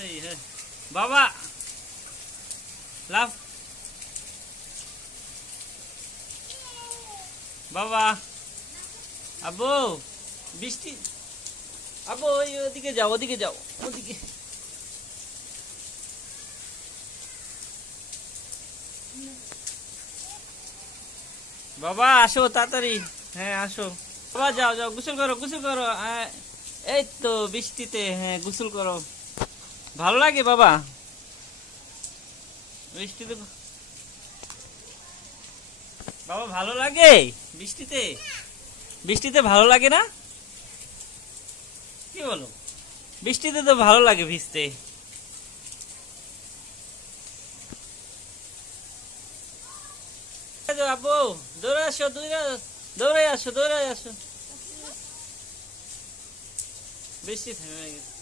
এই হে বাবা লাভ বাবা আব্বু বৃষ্টি আব্বু ওদিকে যাও ওদিকে বাবা আসো তাড়াতাড়ি হ্যাঁ আসো বাবা যাও গোসল করো এই তো বৃষ্টিতে হ্যাঁ গোসল করো ভালো লাগে বাবা বৃষ্টিতে বাবা ভালো লাগে বৃষ্টিতে ভালো লাগে না কি বলো বৃষ্টিতে তো ভালো লাগে ভিজতে আব্বু দৌড়ে আসো বৃষ্টি থেমে গেছে